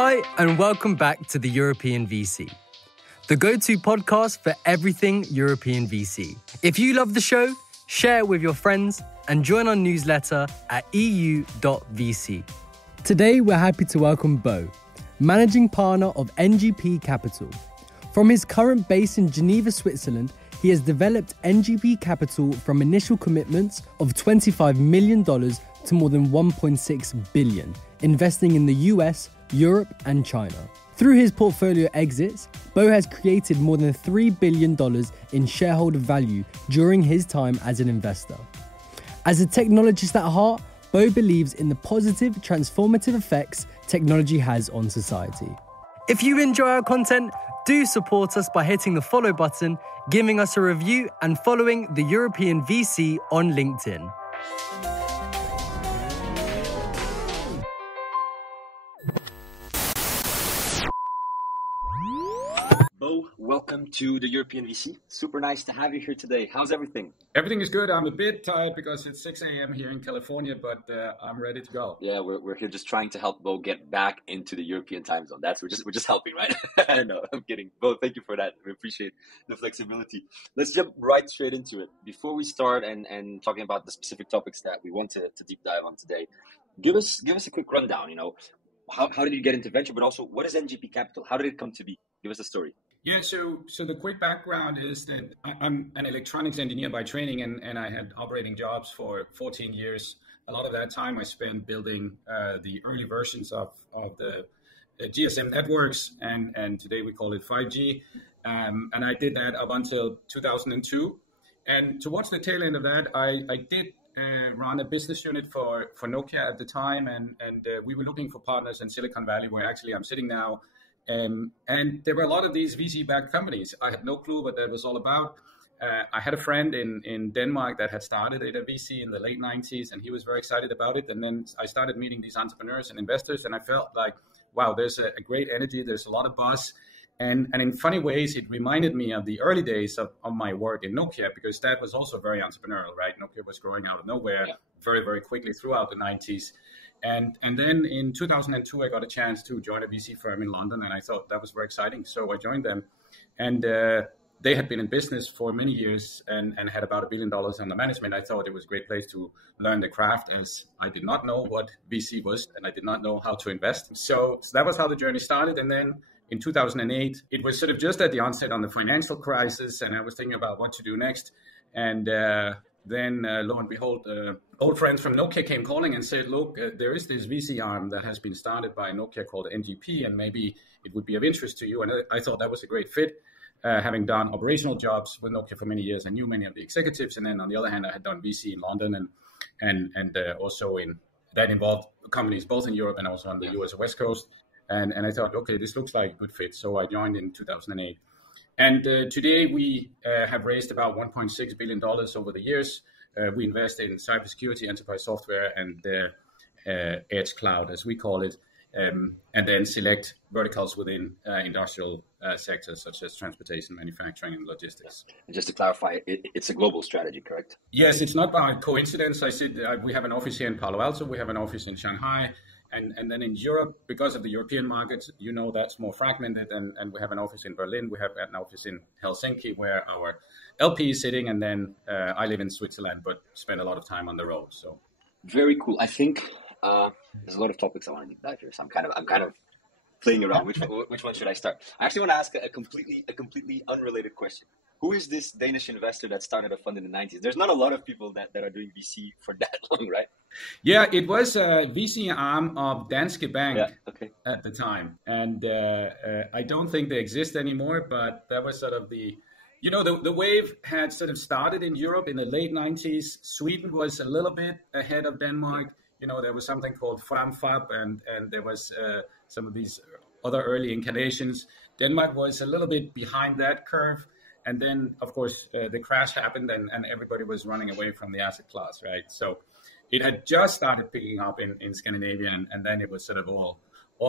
Hi, and welcome back to the European VC, the go-to podcast for everything European VC. If you love the show, share it with your friends and join our newsletter at eu.vc. Today, we're happy to welcome Bo, managing partner of NGP Capital. From his current base in Geneva, Switzerland, he has developed NGP Capital from initial commitments of $25 million to more than $1.6 billion, investing in the US, Europe, and China. Through his portfolio exits, Bo has created more than $3 billion in shareholder value during his time as an investor. As a technologist at heart, Bo believes in the positive, transformative effects technology has on society. If you enjoy our content, do support us by hitting the follow button, giving us a review, and following the European VC on LinkedIn. Bo, welcome to the European VC. Super nice to have you here today. How's everything? Everything is good. I'm a bit tired because it's 6 a.m. here in California, but I'm ready to go. Yeah, we're here just trying to help Bo get back into the European time zone. We're just helping, right? No, I'm kidding. Bo, thank you for that. We appreciate the flexibility. Let's jump right straight into it. Before we start and talking about the specific topics that we want to deep dive on today, give us a quick rundown. How did you get into venture, but also what is NGP Capital? How did it come to be? Give us a story. Yeah, so the quick background is that I'm an electronics engineer by training, and I had operating jobs for 14 years. A lot of that time I spent building the early versions of the GSM networks, and today we call it 5G. And I did that up until 2002. And towards the tail end of that, I did run a business unit for Nokia at the time, and we were looking for partners in Silicon Valley, where actually I'm sitting now. And there were a lot of these VC-backed companies. I had no clue what that was all about. I had a friend in Denmark that had started at a VC in the late 90s, and he was very excited about it. And then I started meeting these entrepreneurs and investors, and I felt like, wow, there's a great energy. There's a lot of buzz. And in funny ways, it reminded me of the early days of my work in Nokia, because that was also very entrepreneurial, right? Nokia was growing out of nowhere very, very quickly throughout the 90s. And then in 2002, I got a chance to join a VC firm in London, and I thought that was very exciting. So I joined them, and they had been in business for many years and had about $1 billion under management. I thought it was a great place to learn the craft, as I did not know what VC was, and I did not know how to invest. So that was how the journey started. And then in 2008, it was sort of just at the onset on the financial crisis, and I was thinking about what to do next. And then, lo and behold, old friends from Nokia came calling and said, look, there is this VC arm that has been started by Nokia called NGP, and maybe it would be of interest to you. And I thought that was a great fit. Having done operational jobs with Nokia for many years, I knew many of the executives. And then on the other hand, I had done VC in London and also that involved companies both in Europe and also on the US West Coast. And I thought, okay, this looks like a good fit. So I joined in 2008. And today we have raised about $1.6 billion over the years. We invest in cybersecurity, enterprise software, and edge cloud, as we call it, and then select verticals within industrial sectors such as transportation, manufacturing, and logistics. And just to clarify, it's a global strategy, correct? Yes, it's not by coincidence. I said we have an office here in Palo Alto. We have an office in Shanghai. And then in Europe, because of the European markets, that's more fragmented. And we have an office in Berlin. We have an office in Helsinki where our LP is sitting. And then I live in Switzerland, but spend a lot of time on the road. So very cool. I think there's a lot of topics I want to deep dive here. So I'm kind of playing around. Which one should I start? I actually want to ask a completely unrelated question. Who is this Danish investor that started a fund in the 90s? There's not a lot of people that are doing VC for that long, right? Yeah, it was a VC arm of Danske Bank at the time. And I don't think they exist anymore, but that was sort of the wave had sort of started in Europe in the late 90s. Sweden was a little bit ahead of Denmark. There was something called Framfab, and there was some of these other early incarnations. Denmark was a little bit behind that curve. And then, of course, the crash happened and everybody was running away from the asset class, right? So it had just started picking up in Scandinavia, and then it was sort of all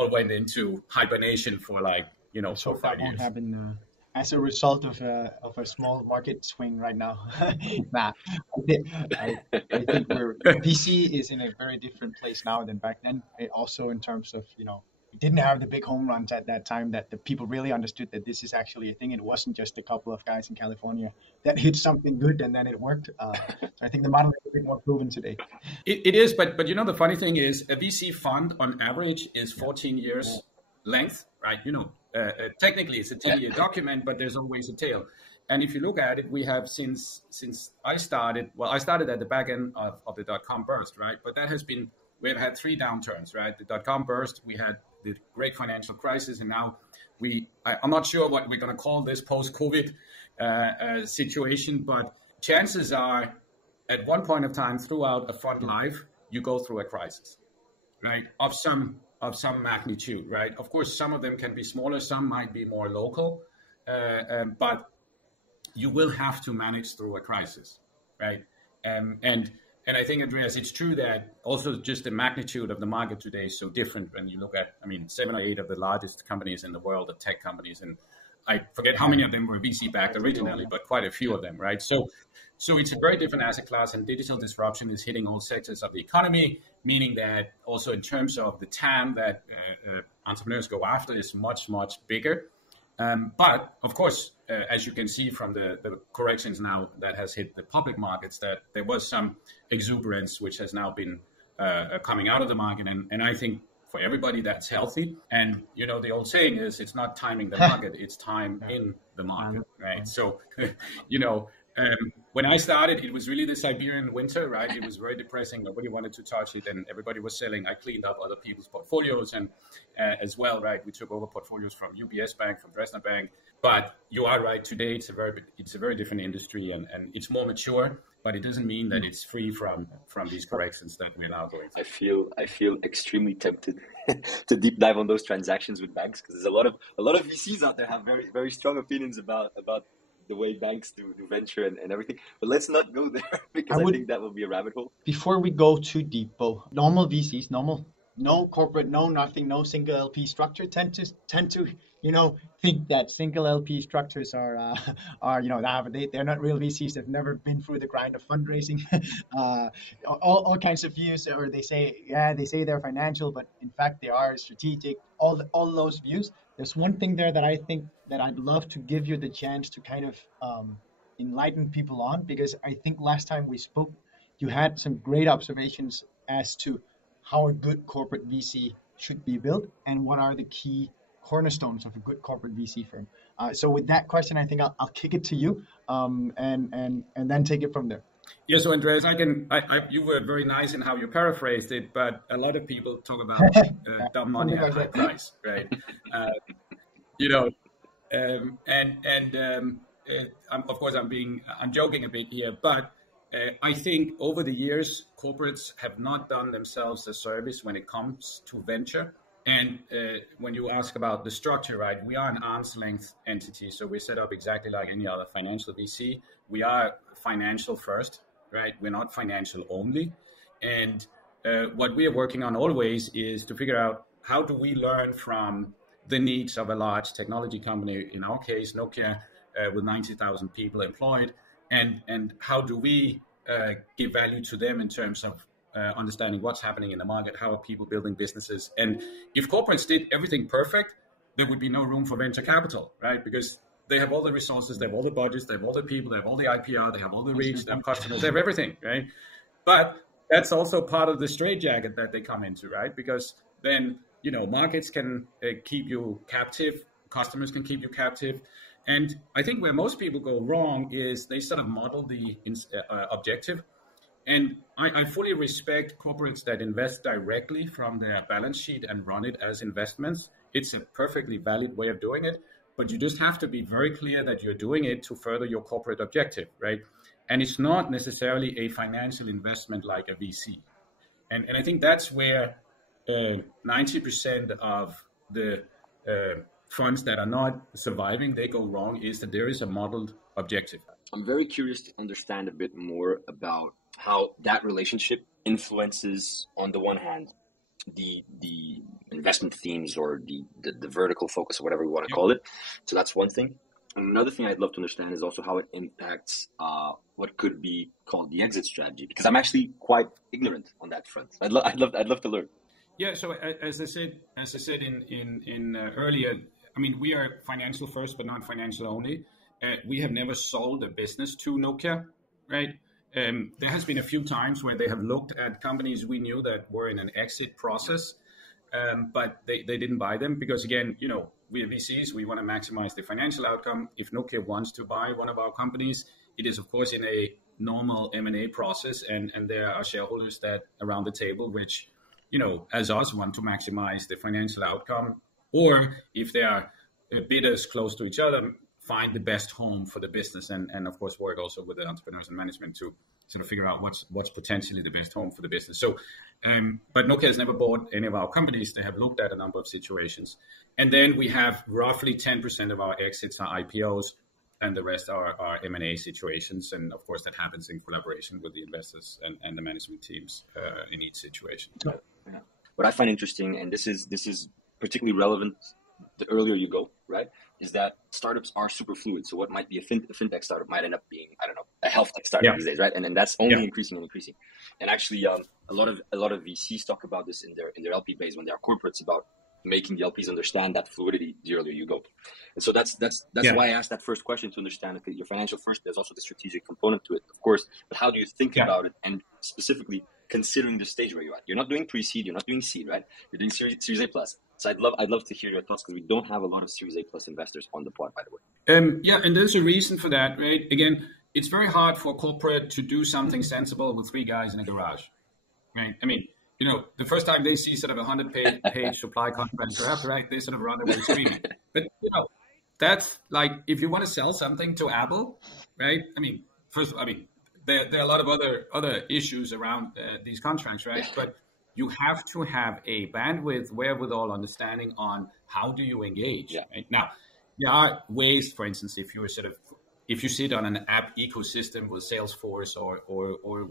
went into hibernation for 5 years. So that won't happen as a result of a small market swing right now. Nah, I think VC is in a very different place now than back then. Also in terms of didn't have the big home runs at that time that the people really understood that this is actually a thing. It wasn't just a couple of guys in California that hit something good and then it worked. So I think the model is a bit more proven today. It is, but the funny thing is a VC fund on average is 14 years length, right? Technically it's a 10-year document, but there's always a tail. And if you look at it, we have since I started at the back end of the dot-com burst, right? But we've had 3 downturns, right? The dot-com burst, we had the great financial crisis, and now I'm not sure what we're going to call this post-COVID situation, but chances are at one point of time throughout a fund life, you go through a crisis, right? Of some magnitude, right? Of course, some of them can be smaller, some might be more local, but you will have to manage through a crisis, right? And I think, Andreas, it's true that also just the magnitude of the market today is so different when you look at, 7 or 8 of the largest companies in the world are tech companies, and I forget how many of them were VC backed originally, but quite a few of them, right? So it's a very different asset class, and digital disruption is hitting all sectors of the economy, meaning that also in terms of the TAM that entrepreneurs go after is much, much bigger. But of course, as you can see from the corrections now that has hit the public markets, that there was some exuberance which has now been coming out of the market. And I think for everybody that's healthy. And, the old saying is it's not timing the market, it's time in the market, right? So, when I started, it was really the Siberian winter, right? It was very depressing. Nobody wanted to touch it, and everybody was selling. I cleaned up other people's portfolios, and as well, right? We took over portfolios from UBS Bank, from Dresdner Bank. But you are right. Today, it's a very different industry, and it's more mature. But it doesn't mean that it's free from these corrections that we're now going through. I feel extremely tempted to deep dive on those transactions with banks, because there's a lot of VCs out there have very, very strong opinions about the way banks do venture and everything. But let's not go there, because I think that will be a rabbit hole. Before we go too deep, Bo, normal VCs, no corporate, no nothing, no single LP structure tend to think that single LP structures are they're not real VCs. They've never been through the grind of fundraising. All kinds of views, or they say they're financial, but in fact they are strategic. All those views. There's one thing there that I think that I'd love to give you the chance to kind of enlighten people on, because I think last time we spoke, you had some great observations as to how a good corporate VC should be built and what are the key cornerstones of a good corporate VC firm. So with that question, I think I'll kick it to you, and then take it from there. Yeah, so Andreas, you were very nice in how you paraphrased it, but a lot of people talk about dumb money at high price, right? Of course, I'm joking a bit here, but I think over the years, corporates have not done themselves a service when it comes to venture. And when you ask about the structure, right, we are an arm's length entity. So we're set up exactly like any other financial VC. We are financial first, right? We're not financial only. And what we are working on always is to figure out how do we learn from the needs of a large technology company, in our case, Nokia, with 90,000 people employed, and how do we give value to them in terms of understanding what's happening in the market, how are people building businesses. And if corporates did everything perfect, there would be no room for venture capital, right? Because they have all the resources, they have all the budgets, they have all the people, they have all the IPR, they have all the reach, they have customers, they have everything, right? But that's also part of the straitjacket that they come into, right? Because then, markets can keep you captive, customers can keep you captive. And I think where most people go wrong is they sort of model the objective. And I fully respect corporates that invest directly from their balance sheet and run it as investments. It's a perfectly valid way of doing it, but you just have to be very clear that you're doing it to further your corporate objective, right? And it's not necessarily a financial investment like a VC. And I think that's where 90% of the funds that are not surviving, they go wrong, is that there is a modeled objective. I'm very curious to understand a bit more about how that relationship influences, on the one hand, the investment themes or the vertical focus or whatever we want to call it. So that's one thing. And another thing I'd love to understand is also how it impacts what could be called the exit strategy, because I'm actually quite ignorant on that front. I'd love to learn. Yeah. So as I said in earlier, I mean, we are financial first, but not financial only. We have never sold a business to Nokia, right? There has been a few times where they have looked at companies we knew that were in an exit process, but they didn't buy them because, again, we are VCs. We want to maximize the financial outcome. If Nokia wants to buy one of our companies, it is, of course, in a normal M&A process, and there are shareholders that around the table which, as us, want to maximize the financial outcome, or if they are bidders close to each other, find the best home for the business, and of course work also with the entrepreneurs and management to sort of figure out what's potentially the best home for the business. So, but Nokia has never bought any of our companies. They have looked at a number of situations, and then we have roughly 10% of our exits are IPOs, and the rest are M&A situations, and of course that happens in collaboration with the investors and the management teams in each situation. Yeah. What I find interesting, and this is particularly relevant the earlier you go, right, is that startups are super fluid. So what might be a fintech startup might end up being, I don't know, a health tech startup these days, right? And that's only increasing and increasing. And actually, a lot of VCs talk about this in their LP base when they are corporates, about making the LPs understand that fluidity the earlier you go. And so that's why I asked that first question, to understand, okay, your financial first, there's also the strategic component to it, of course, but how do you think about it? And specifically considering the stage where you're at. You're not doing pre-seed, you're not doing seed, right? You're doing Series A plus. So I'd love to hear your thoughts, because we don't have a lot of Series A plus investors on the pod, by the way. Yeah, and there's a reason for that, right? Again, it's very hard for corporate to do something sensible with 3 guys in a garage, right? I mean, the first time they see sort of a 100-page supply contract draft, right, they sort of run away screaming. But, that's like, if you want to sell something to Apple, right? I mean, there are a lot of other issues around these contracts, right? But you have to have a bandwidth, wherewithal, understanding on how do you engage. Yeah. Right? Now, there are ways, for instance, if you sit on an app ecosystem with Salesforce or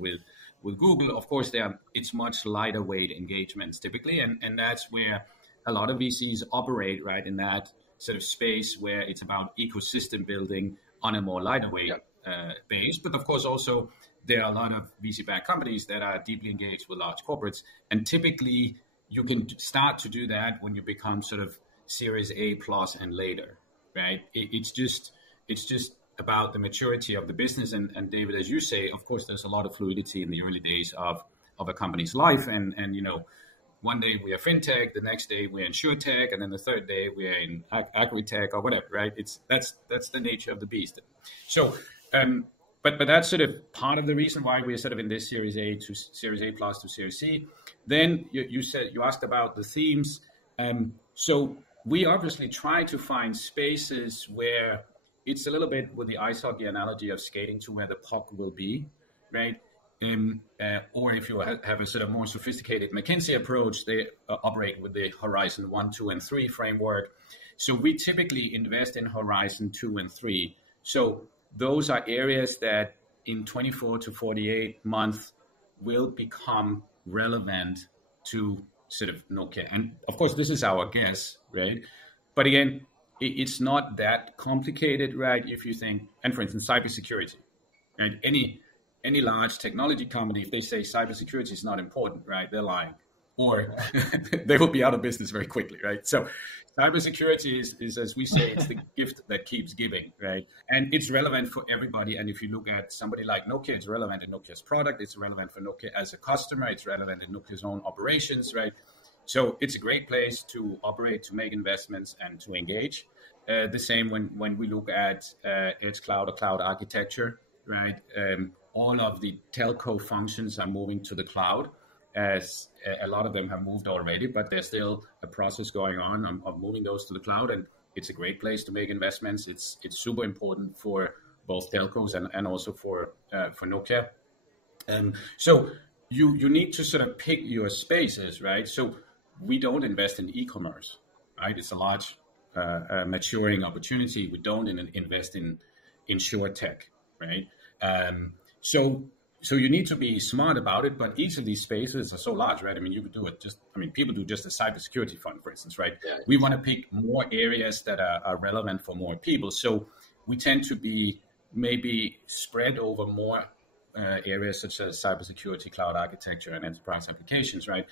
with Google, of course, it's much lighter weight engagements typically, and that's where a lot of VCs operate, right, in that sort of space where it's about ecosystem building on a more lighter weight base. But of course, also there are a lot of VC-backed companies that are deeply engaged with large corporates, and typically you can start to do that when you become sort of Series A plus and later, right? It's just about the maturity of the business. And David, as you say, of course, there's a lot of fluidity in the early days of a company's life. And one day we are fintech, the next day we're insurtech, and then the third day we're in agri-tech or whatever, right? That's the nature of the beast. So, but that's sort of part of the reason why we're sort of in this Series A to Series A plus to Series C. Then you asked about the themes. So we obviously try to find spaces where it's a little bit with the ice hockey analogy of skating to where the puck will be, right? Or if you have a sort of more sophisticated McKinsey approach, they operate with the Horizon 1, 2, and 3 framework. So we typically invest in Horizon 2 and 3. So those are areas that in 24 to 48 months will become relevant to sort of Nokia. And of course, this is our guess, right? But again, it's not that complicated, right? If you think, and for instance, cybersecurity, right? Any large technology company, if they say cybersecurity is not important, right, they're lying, or they will be out of business very quickly, right? So cybersecurity is, as we say, it's the gift that keeps giving, right? And it's relevant for everybody. And if you look at somebody like Nokia, it's relevant in Nokia's product. It's relevant for Nokia as a customer. It's relevant in Nokia's own operations, right? So it's a great place to operate, to make investments, and to engage. The same when we look at edge cloud or cloud architecture, right? All of the telco functions are moving to the cloud, as a lot of them have moved already, but there's still a process going on of moving those to the cloud. And it's a great place to make investments. It's super important for both telcos and also for Nokia. So you need to sort of pick your spaces, right? So we don't invest in e-commerce, right? It's a large maturing opportunity. We don't invest in insurtech, right? So you need to be smart about it, but each of these spaces are so large, right? I mean, you could do it people do just a cybersecurity fund, for instance, right? Yeah. We want to pick more areas that are relevant for more people. So we tend to be maybe spread over more areas such as cybersecurity, cloud architecture, and enterprise applications, right?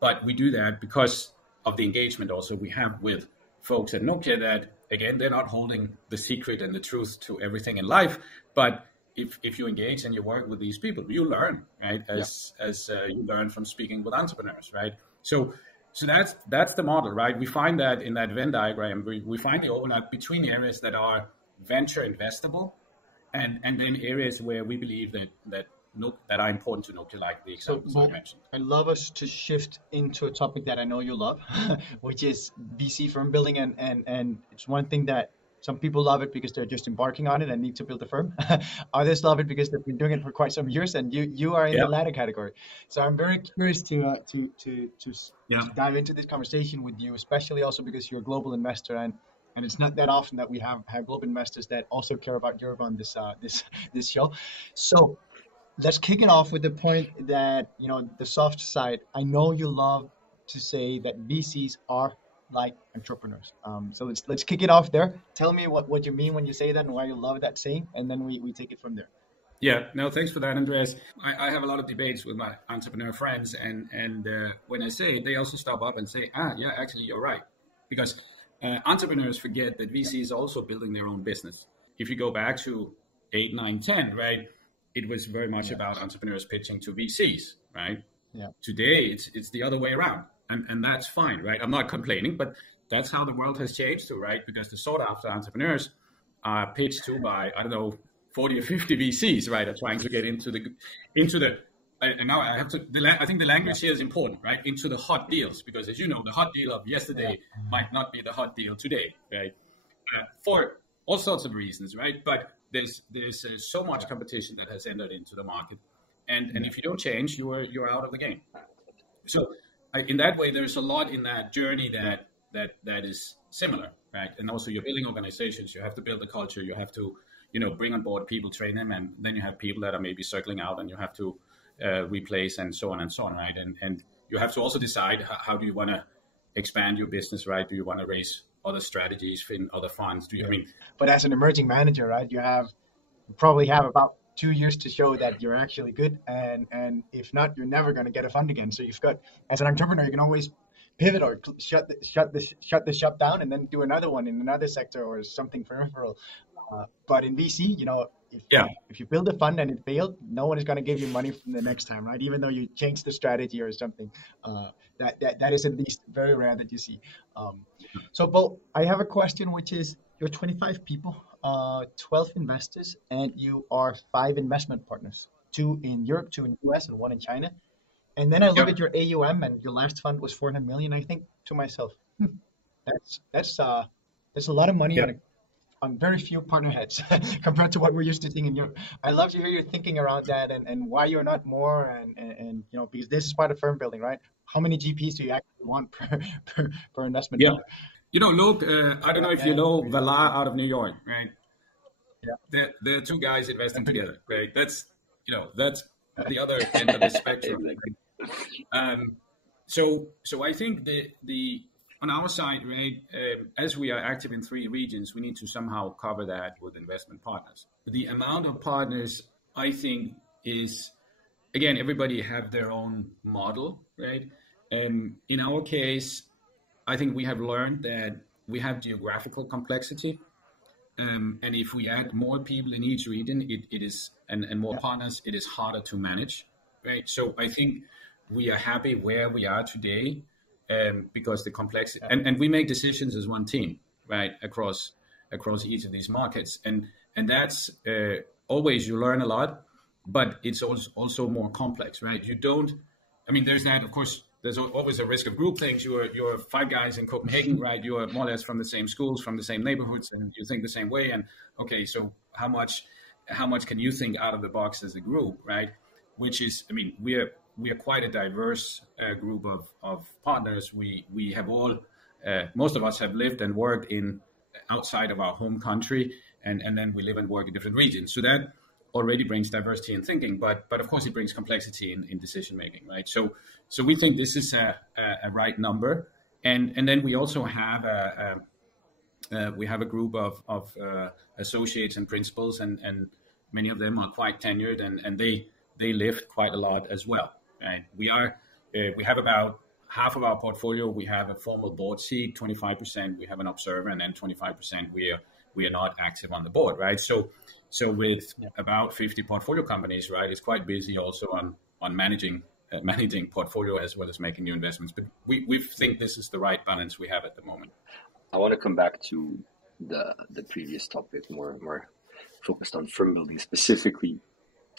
But we do that because of the engagement also we have with folks at Nokia that, again, they're not holding the secret and the truth to everything in life. But if you engage and you work with these people, you learn, right? As you learn from speaking with entrepreneurs, right? So that's the model, right? We find that in that Venn diagram, we find the overlap between the areas that are venture investable and then areas where we believe that are important to Nokia, like the examples I mentioned. I'd love us to shift into a topic that I know you love, which is VC firm building, and it's one thing that some people love it because they're just embarking on it and need to build a firm. Others love it because they've been doing it for quite some years, and you are in the latter category. So I'm very curious to dive into this conversation with you, especially also because you're a global investor, and it's not that often that we have global investors that also care about Europe on this show. So let's kick it off with the point that, the soft side. I know you love to say that VCs are like entrepreneurs. So let's kick it off there. Tell me what you mean when you say that and why you love that saying, and then we take it from there. Yeah, no, thanks for that, Andreas. I have a lot of debates with my entrepreneur friends, and when I say it, they also stop up and say, yeah, actually, you're right. Because entrepreneurs forget that VC is also building their own business. If you go back to 8, 9, 10, right, it was very much about entrepreneurs pitching to VCs, right? Yeah. Today, it's the other way around. And that's fine, right? I'm not complaining, but that's how the world has changed too, right? Because the sought after entrepreneurs are pitched to by, 40 or 50 VCs, right? Are trying to get into the and now I have to, I think the language here is important, right? Into the hot deals, because as you know, the hot deal of yesterday might not be the hot deal today, right? For all sorts of reasons, right? But there's so much competition that has entered into the market. And if you don't change, you're out of the game. So in that way, there's a lot in that journey that is similar, right? And also you're building organizations, you have to build a culture, you have to, bring on board people, train them, and then you have people that are maybe circling out and you have to replace and so on, right? And you have to also decide how do you want to expand your business, right? Do you want to raise other strategies in other funds? But as an emerging manager, right, you probably have about 2 years to show that you're actually good, and if not, you're never going to get a fund again. So you've got, as an entrepreneur, you can always pivot or shut the shop down and then do another one in another sector or something peripheral. But in VC, if you build a fund and it failed, no one is going to give you money from the next time, right? Even though you change the strategy or something, that is at least very rare that you see. So, Bo, I have a question, which is, you're 25 people, 12 investors, and you are 5 investment partners, 2 in Europe, 2 in the US, and 1 in China. And then I look at your AUM, and your last fund was 400 million. I think to myself, that's a lot of money on very few partner heads compared to what we're used to seeing in Europe. I'd love to hear your thinking around that and why you're not more, and because this is part of firm building, right? How many GPs do you actually want per investment? Yeah. Look, I don't know if you know Valar out of New York, right? Yeah. There are 2 guys investing together, right? That's the other end of the spectrum. So I think the on our side, right, as we are active in 3 regions, we need to somehow cover that with investment partners. The amount of partners, I think, is, again, everybody have their own model, right? In our case, I think we have learned that we have geographical complexity. And if we add more people in each region, it is and more partners, it is harder to manage, right? So I think we are happy where we are today, because the complexity and we make decisions as one team, right, across each of these markets, and that's always, you learn a lot, but it's also more complex, right? There's that, of course. There's always a risk of group things. You're 5 guys in Copenhagen, right? You are more or less from the same schools, from the same neighborhoods, and you think the same way. And okay, so how much can you think out of the box as a group, right? Which is, we are quite a diverse group of partners. We have all, most of us have lived and worked outside of our home country, and then we live and work in different regions. So that already brings diversity in thinking, but of course it brings complexity in decision making, right? So we think this is a right number, and then we also have a group of associates and principals, and many of them are quite tenured, and they lift quite a lot as well. Right? We have about half of our portfolio. We have a formal board seat, 25% we have an observer, and then 25% we are not active on the board. Right? So with about 50 portfolio companies, right, it's quite busy also on managing portfolio as well as making new investments. But we think this is the right balance we have at the moment. I want to come back to the previous topic, more focused on firm building specifically.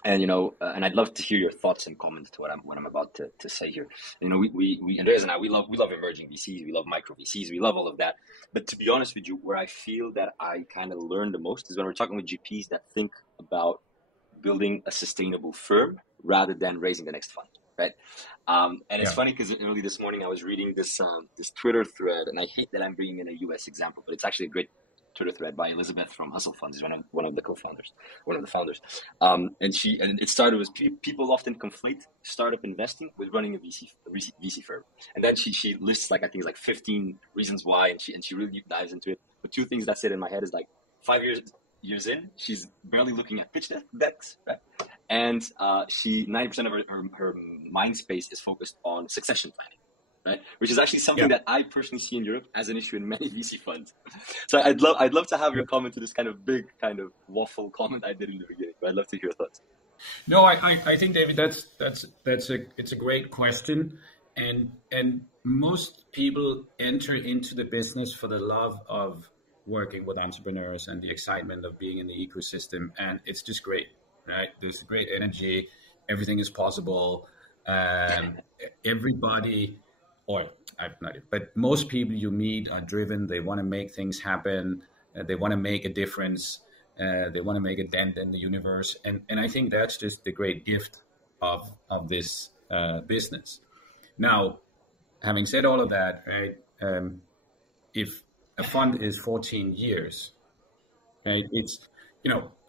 And, and I'd love to hear your thoughts and comments to what I'm about to say here. We Andreas and I, we love emerging VCs. We love micro VCs. We love all of that. But to be honest with you, where I feel that I kind of learn the most is when we're talking with GPs that think about building a sustainable firm rather than raising the next fund. Right. And it's funny because early this morning I was reading this Twitter thread, and I hate that I'm bringing in a US example, but it's actually a great Twitter thread by Elizabeth from Hustle Funds, is one of the co-founders, one of the founders. And it started with people often conflate startup investing with running a VC firm. And then she lists I think it's 15 reasons why, and she really deep dives into it. But two things that sit in my head is 5 years in, she's barely looking at pitch decks, right? And 90% of her mind space is focused on succession planning, right? Which is actually something that I personally see in Europe as an issue in many VC funds. So I'd love to have your comment to this kind of big kind of waffle comment I did in the beginning. But I'd love to hear your thoughts. No, I think, David, it's a great question, and most people enter into the business for the love of working with entrepreneurs and the excitement of being in the ecosystem, and it's just great. Right? There's great energy. Everything is possible. Everybody, but most people you meet are driven. They want to make things happen. They want to make a difference. They want to make a dent in the universe. And I think that's just the great gift of this business. Now, having said all of that, right? If a fund is 14 years, right? It's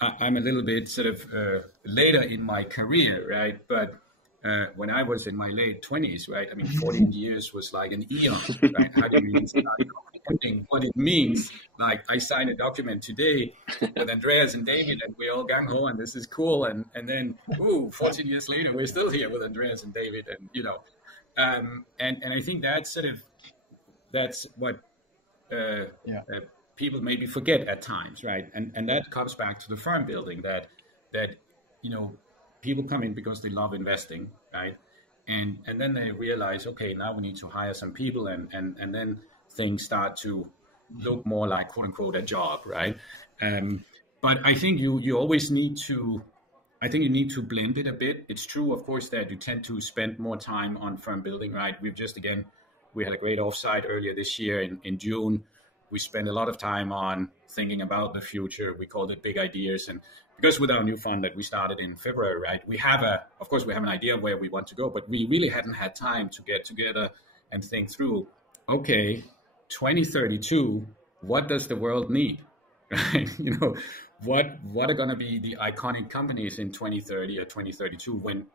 I'm a little bit sort of later in my career, right? But when I was in my late 20s, right? 14 years was like an eon, right? How do you even start comprehending what it means? I signed a document today with Andreas and David, and we all gung-ho, and this is cool. And then, 14 years later, we're still here with Andreas and David, and and I think that's what people maybe forget at times, right? And that comes back to the firm building that people come in because they love investing, right? And then they realize, okay, now we need to hire some people, and then things start to look more like, quote unquote, a job, right? But I think you always need to, blend it a bit. It's true, of course, that you tend to spend more time on firm building, right? We had a great offsite earlier this year in June. We spend a lot of time on thinking about the future. We called it Big Ideas. And because with our new fund that we started in February, right, we have an idea of where we want to go, but we really hadn't had time to get together and think through, okay, 2032, what does the world need? Right? What are going to be the iconic companies in 2030 or 2032 when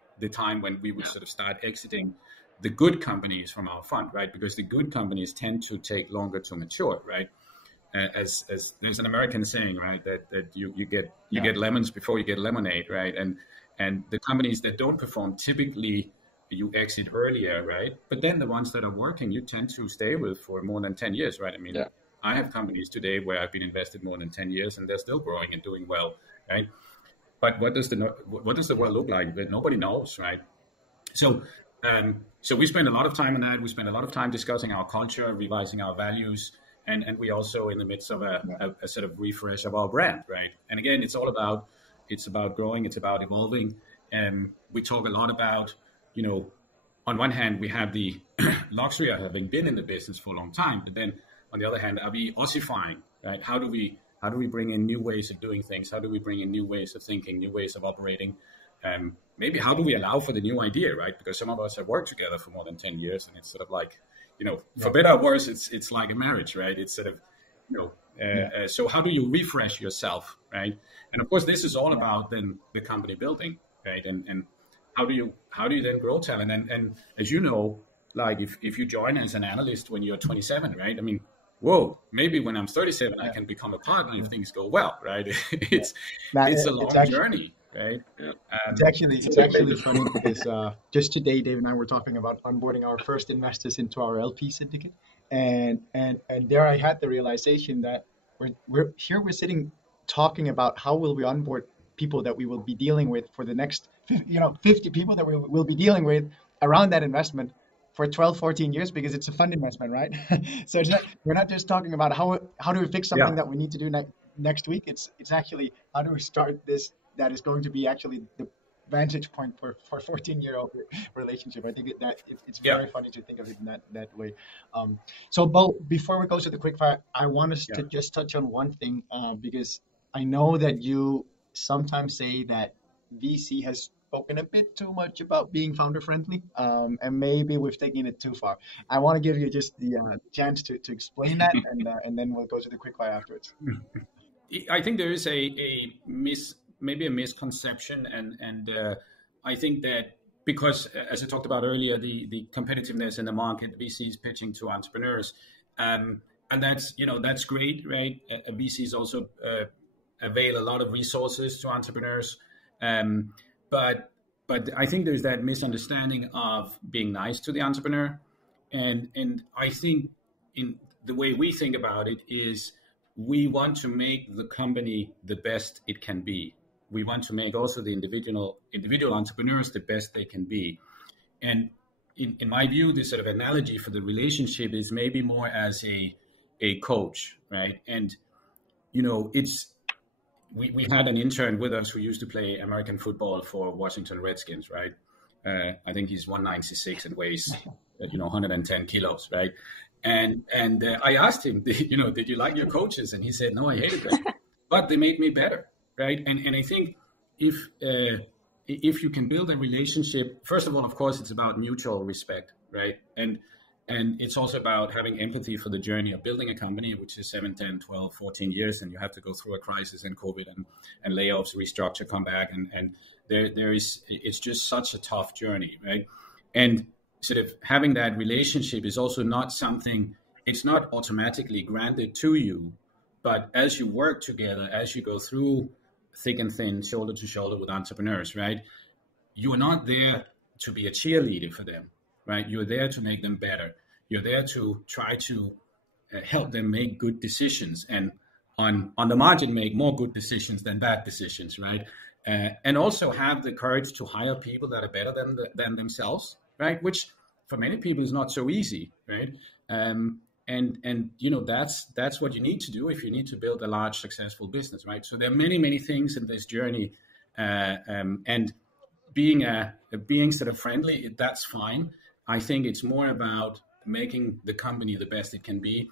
we would sort of start exiting the good companies from our fund, right? Because the good companies tend to take longer to mature, right? As there's an American saying, right, that you get lemons before you get lemonade, right? And the companies that don't perform, typically you exit earlier, right? But then the ones that are working, you tend to stay with for more than 10 years, right? I have companies today where I've been invested more than 10 years and they're still growing and doing well, right? But what does the world look like? Nobody knows, right? So we spend a lot of time on that. We spend a lot of time discussing our culture, revising our values, and we also in the midst of a sort of refresh of our brand, right? And again, it's about growing, it's about evolving. And we talk a lot about, on one hand, we have the luxury of having been in the business for a long time, but then on the other hand, are we ossifying, right? How do we bring in new ways of doing things? How do we bring in new ways of thinking, new ways of operating? Maybe how do we allow for the new idea, right? Because some of us have worked together for more than 10 years, and it's sort of like, for better or worse, it's like a marriage, right? It's sort of, so how do you refresh yourself, right? And of course, this is all about then the company building, right? And how do you then grow talent? And as you know, like if you join as an analyst when you're 27, right? whoa, maybe when I'm 37, I can become a partner if things go well, right? It's a long journey, right? It's actually funny because just today, Dave and I were talking about onboarding our first investors into our LP syndicate, and there I had the realization that we're sitting talking about how will we onboard people that we will be dealing with for the next 50 people that we will be dealing with around that investment for 12, 14 years, because it's a fund investment, right? So we're not just talking about how do we fix something that we need to do next week. It's actually how do we start this that is going to be actually the vantage point for 14-year-old relationship. I think it's very funny to think of it in that way. So Bo, before we go to the quickfire, I want us to just touch on one thing, because I know that you sometimes say that VC has spoken a bit too much about being founder friendly, and maybe we've taken it too far. I want to give you just the chance to explain that, and then we'll go to the quickfire afterwards. I think there is maybe a misconception, and I think that because, as I talked about earlier, the competitiveness in the market, VCs pitching to entrepreneurs, and that's great, right? VCs also avail a lot of resources to entrepreneurs, but I think there's that misunderstanding of being nice to the entrepreneur, and I think in the way we think about it is we want to make the company the best it can be. We want to make also the individual entrepreneurs the best they can be. And in my view, this sort of analogy for the relationship is maybe more as a coach, right? And, we had an intern with us who used to play American football for Washington Redskins, right? I think he's 196 and weighs, 110 kilos, right? And I asked him, did you like your coaches? And he said, no, I hated them, but they made me better, right? And I think if you can build a relationship, first of all, of course, it's about mutual respect, right? And it's also about having empathy for the journey of building a company, which is 7, 10, 12, 14 years, and you have to go through a crisis and COVID and layoffs, restructure, come back, and it's just such a tough journey, right? And sort of having that relationship is also not something, it's not automatically granted to you, but as you work together, as you go through thick and thin, shoulder to shoulder with entrepreneurs, right? You are not there to be a cheerleader for them, right? You're there to make them better. You're there to try to help them make good decisions, and on the margin make more good decisions than bad decisions, right? And also have the courage to hire people that are better than themselves, right? Which for many people is not so easy, right? And that's what you need to do if you need to build a large successful business, right? So there are many things in this journey, and being sort of friendly, that's fine. I think it's more about making the company the best it can be,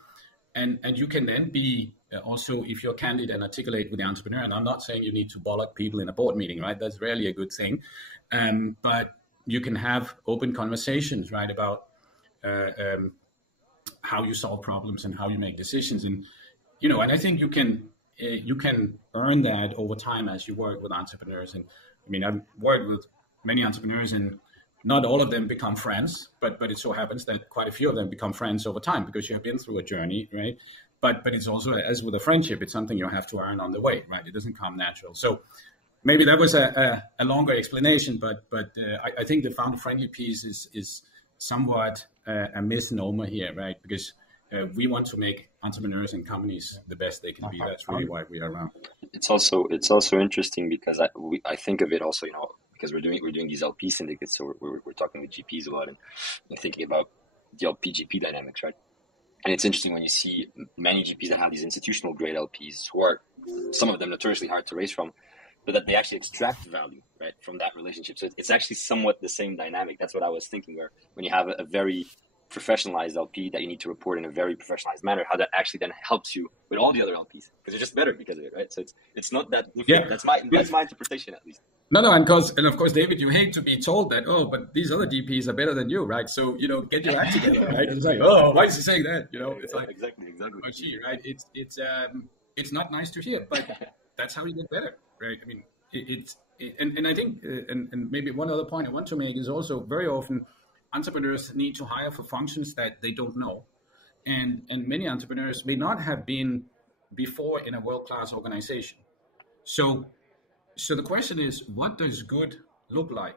and you can then be also, if you're candid and articulate with the entrepreneur. And I'm not saying you need to bollock people in a board meeting, right? That's rarely a good thing, but you can have open conversations, right, about how you solve problems and how you make decisions, and I think you can earn that over time as you work with entrepreneurs. And I mean, I've worked with many entrepreneurs, and not all of them become friends, but it so happens that quite a few of them become friends over time because you have been through a journey, right? But it's also, as with a friendship, it's something you have to earn on the way, right? It doesn't come natural. So maybe that was a longer explanation, but I think the founder-friendly piece is somewhat a misnomer here, right? Because we want to make entrepreneurs and companies the best they can be. That's really why we are around. It's also interesting because I think of it also, because we're doing these LP syndicates, so we're talking with GPs a lot and thinking about the LP GP dynamics, right? And it's interesting when you see many GPs that have these institutional grade LPs who are, some of them, notoriously hard to raise from, but that they actually extract value, right, from that relationship. So it's actually somewhat the same dynamic. That's what I was thinking, where when you have a very professionalized LP that you need to report in a very professionalized manner, how that actually then helps you with all the other LPs, because you're just better because of it, right? So it's not that different. Yeah. That's my interpretation, at least. No, and of course, David, you hate to be told that, but these other DPs are better than you, right? So get your act together, right? It's like, why is he saying that? It's like exactly. Or she, right? It's not nice to hear, but that's how you get better, right? I mean, and I think, and maybe one other point I want to make is also very often entrepreneurs need to hire for functions that they don't know. and many entrepreneurs may not have been before in a world-class organization. So the question is, what does good look like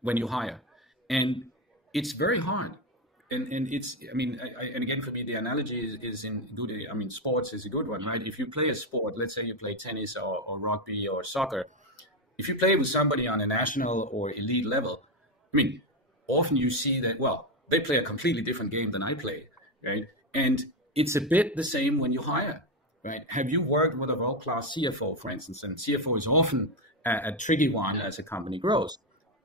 when you hire? And it's very hard. And it's, I mean, and again, for me, the analogy is in good, I mean, sports is a good one, right? If you play a sport, let's say you play tennis or rugby or soccer, if you play with somebody on a national or elite level, I mean, often you see that, well, they play a completely different game than I play, right? And it's a bit the same when you hire, right? Have you worked with a world-class CFO, for instance? And CFO is often a tricky one as a company grows.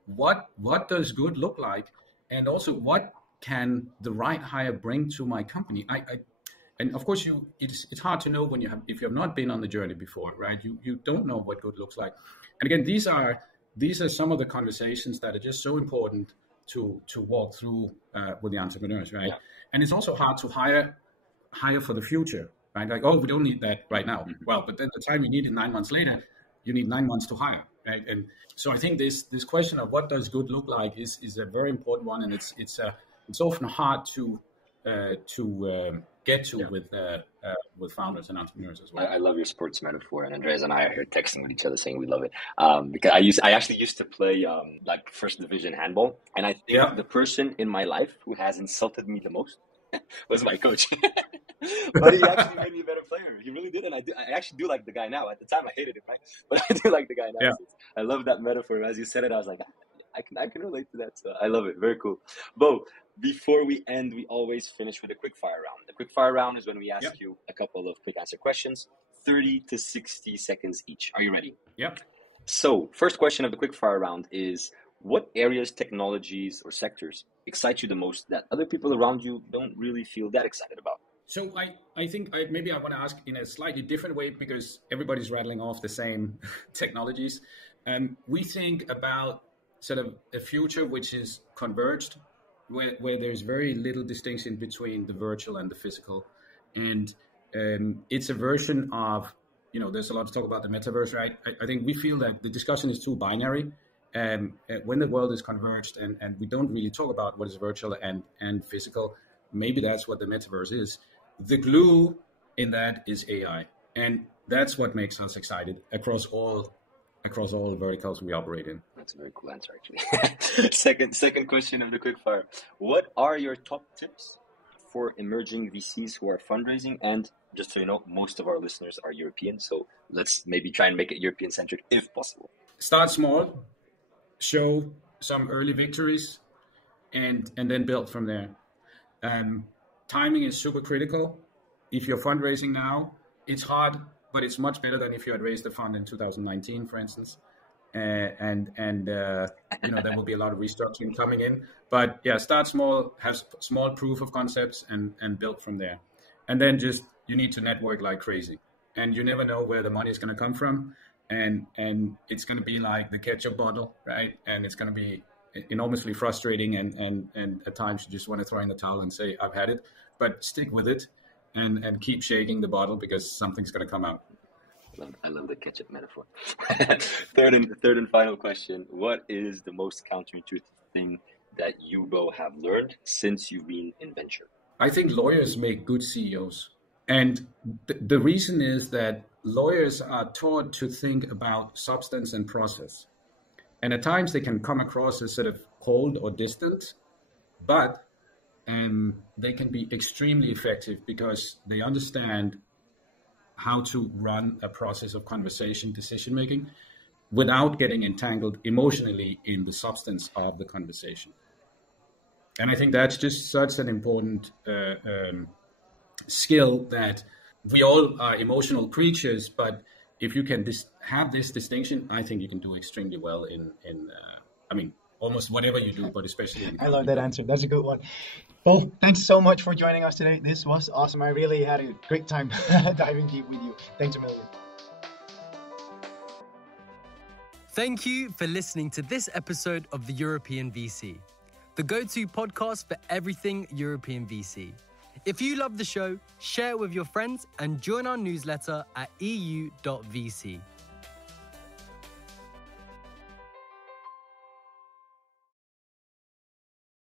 What does good look like? And also, what can the right hire bring to my company? And of course, it's hard to know when if you have not been on the journey before, right? You don't know what good looks like. And again, these are some of the conversations that are just so important to walk through with the entrepreneurs, right? Yeah. And it's also hard to hire for the future, right? Like, oh, we don't need that right now. Mm-hmm. Well, but then the time you need it 9 months later, you need 9 months to hire, right? And so I think this question of what does good look like is a very important one, and it's often hard to get to with founders and entrepreneurs as well. I love your sports metaphor, and Andreas and I are here texting with each other saying we love it. Because I actually used to play like first division handball, and I think the person in my life who has insulted me the most was my coach. But he actually made me a better player. He really did, and I actually do like the guy now. At the time, I hated him, right? But I do like the guy now. Yeah. I love that metaphor. As you said it, I was like, I can relate to that. So I love it. Very cool. Bo, before we end, we always finish with a quick fire round. The quick fire round is when we ask you a couple of quick answer questions, 30 to 60 seconds each. Are you ready? Yep. So first question of the quick fire round is, what areas, technologies, or sectors excite you the most that other people around you don't really feel that excited about? So I think maybe I want to ask in a slightly different way, because everybody's rattling off the same technologies. We think about sort of a future which is converged, where there's very little distinction between the virtual and the physical. And it's a version of, there's a lot to talk about the metaverse, right? I think we feel that the discussion is too binary. When the world is converged and we don't really talk about what is virtual and physical, maybe that's what the metaverse is. The glue in that is AI. And that's what makes us excited across all verticals we operate in. That's a very cool answer, actually. Second question of the quickfire. What are your top tips for emerging VCs who are fundraising? And just so you know, most of our listeners are European, so let's maybe try and make it European-centric if possible. Start small, show some early victories, and then build from there. Timing is super critical. If you're fundraising now, it's hard, but it's much better than if you had raised the fund in 2019, for instance. There will be a lot of restructuring coming in. But yeah, start small, have small proof of concepts, and build from there. And then you need to network like crazy. And you never know where the money is going to come from. And it's going to be like the ketchup bottle, right? And it's going to be enormously frustrating. And at times you just want to throw in the towel and say, I've had it. But stick with it and keep shaking the bottle, because something's going to come out. I love the ketchup metaphor. Third and final question. What is the most counterintuitive thing that you, Bo, have learned since you've been in venture? I think lawyers make good CEOs. And the reason is that lawyers are taught to think about substance and process. And at times they can come across as sort of cold or distant, but they can be extremely effective because they understand how to run a process of conversation, decision-making, without getting entangled emotionally in the substance of the conversation. And I think that's just such an important skill, that we all are emotional creatures, but if you can have this distinction, I think you can do extremely well in almost whatever you do, but especially in I love that answer. That's a good one. Bo, thanks so much for joining us today. This was awesome. I really had a great time diving deep with you. Thanks a million. Thank you for listening to this episode of the European VC, the go-to podcast for everything European VC. If you love the show, share it with your friends and join our newsletter at eu.vc.